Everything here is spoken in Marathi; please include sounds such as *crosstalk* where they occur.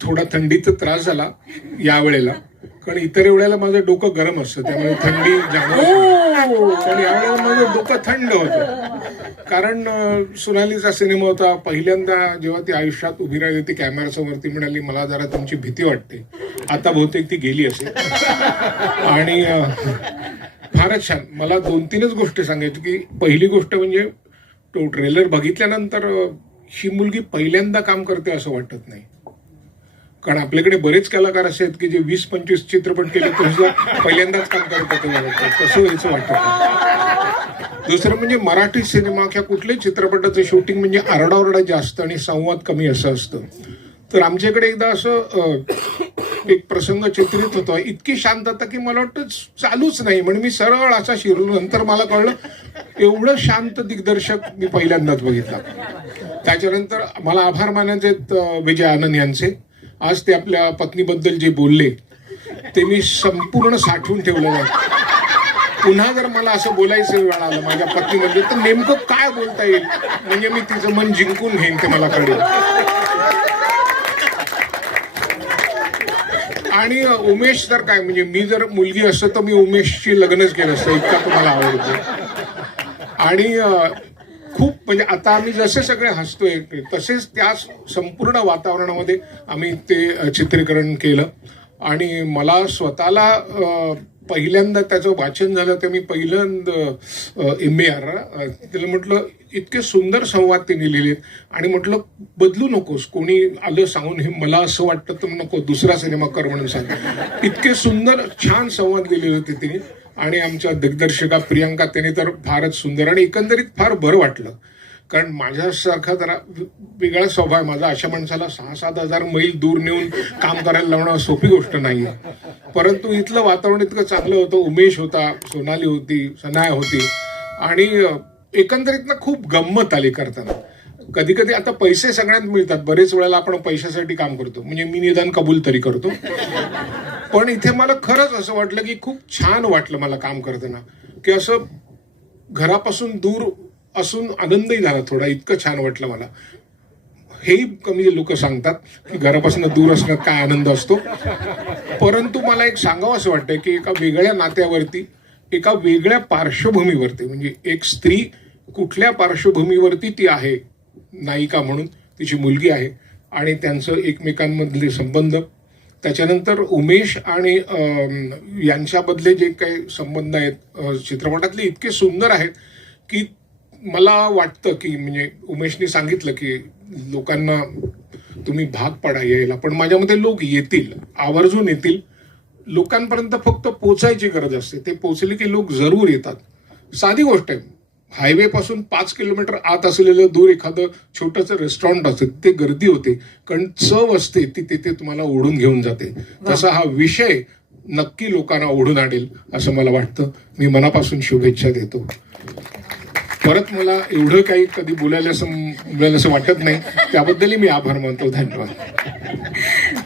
थोडा थंडीचा त्रास झाला या वेळेला कारण इतर वेळेला माझं डोकं गरम असतं त्यामुळे थंडी जाणवत पण यावेळेला माझं डोकं थंड होतं. कारण सोनालीचा सिनेमा होता. पहिल्यांदा जेव्हा ती आयुष्यात उभी राहिली ती कॅमेऱ्यासमोर ती म्हणाली मला जरा तुमची भीती वाटते. आता बहुतेक ती गेली असेल. आणि फारच छान. मला दोन तीनच गोष्टी सांगायची की पहिली गोष्ट म्हणजे तो ट्रेलर बघितल्यानंतर ही मुलगी पहिल्यांदा काम करते असं वाटत नाही. कारण आपल्याकडे बरेच कलाकार असे आहेत की जे वीस पंचवीस चित्रपट केले तरी सुद्धा पहिल्यांदाच काम करतात तसं याचं वाटत. नाही. दुसरं म्हणजे मराठी सिनेमा किंवा कुठल्याही चित्रपटाचं शूटिंग म्हणजे आरडाओरडा जास्त आणि संवाद कमी असं असतं. तर आमच्याकडे एकदा असं एक प्रसंग चित्रित होतो. इतकी शांतता की मला वाटतं चालूच नाही. म्हणून मी सरळ असा शिरलो. नंतर मला कळलं एवढं शांत दिग्दर्शक मी पहिल्यांदाच बघितला. त्याच्यानंतर मला आभार मानायचे विजय आनंद यांचे. आज ते आपल्या पत्नीबद्दल जे बोलले ते मी संपूर्ण साठवून ठेवलेलं आहे पुन्हा जर मला असं बोलायचं वेळ आलं माझ्या पत्नीबद्दल तर नेमकं काय बोलता येईल? म्हणजे मी तिचं मन जिंकून घेईन ते मला कळेल आणि उमेश तर काय म्हणजे मी जर मुलगी असतं तर मी उमेशची लग्नच केलं असतं इतका तुम्हाला आवडतो. आणि खूप म्हणजे आता आम्ही जसे सगळे हसतोय तसेच त्या संपूर्ण वातावरणामध्ये आम्ही ते चित्रीकरण केलं. आणि मला स्वतःला पहिल्यांदा त्याचं वाचन झालं ते मी पहिल्यांदा एम ए आर त्याला म्हटलं इतके सुंदर संवाद त्यांनी लिहिलेत. आणि म्हटलं बदलू नकोस कोणी आलं सांगून हे मला असं वाटतं तर नको दुसरा सिनेमा कर म्हणून सांग. इतके सुंदर छान संवाद लिहिलेले होते तिने. आणि आमच्या दिग्दर्शिका प्रियांका त्याने तर फारच सुंदर आणि एकंदरीत फार बरं वाटलं. कारण माझ्यासारखा जरा वेगळा स्वभाव आहे माझा. अशा माणसाला सहा सात हजार मैल दूर नेऊन काम करायला लावणं सोपी गोष्ट नाही आहे परंतु इथलं वातावरण इतकं चांगलं होतं. उमेश होता सोनाली होती सनाया होती. आणि एकंदरीतनं एकंदरीत ना खूप गंमत आली करताना. कधी कधी आता पैसे सगळ्यात मिळतात. बरेच वेळेला आपण पैशासाठी काम करतो. म्हणजे मी निदान कबूल तरी करतो. पण इथे मला खरंच असं वाटलं की खूप छान वाटलं मला काम करताना. की असं घरापासून दूर असून आनंदही झाला थोडा इतकं छान वाटलं मला. हेही कमी लोक सांगतात की घरापासून दूर असण्यात काय आनंद असतो. परंतु मला एक सांगावं असं वाटतंय की एका वेगळ्या नात्यावरती एका वेगळ्या पार्श्वभूमीवरती म्हणजे एक स्त्री कुठल्या पार्श्वभूमीवरती ती आहे नायिका म्हणून तिची मुलगी आहे आणि त्यांचं एकमेकांमधले संबंध त्याच्यानंतर उमेश आणि यांच्यामधले जे काही संबंध आहेत चित्रपटातले इतके सुंदर आहेत की मला वाटतं की म्हणजे उमेशने सांगितलं की लोकांना तुम्ही भाग पडा यायला पण माझ्या मते लोक येतील आवर्जून येतील. लोकांपर्यंत फक्त पोचायची गरज असते. ते पोचले की लोक जरूर येतात. साधी गोष्ट आहे. हायवे पासून पाच किलोमीटर आत असलेलं दूर एखादं छोटंसं रेस्टॉरंट असतं ते गर्दी होते. कारण चव असते ती तिथे तुम्हाला ओढून घेऊन जाते. तसा हा विषय नक्की लोकांना ओढून आणेल असं मला वाटतं. मी मनापासून शुभेच्छा देतो. परत मला एवढं काही कधी बोलायला असं बोलायला असं वाटत नाही. त्याबद्दलही मी आभार मानतो. धन्यवाद. *laughs*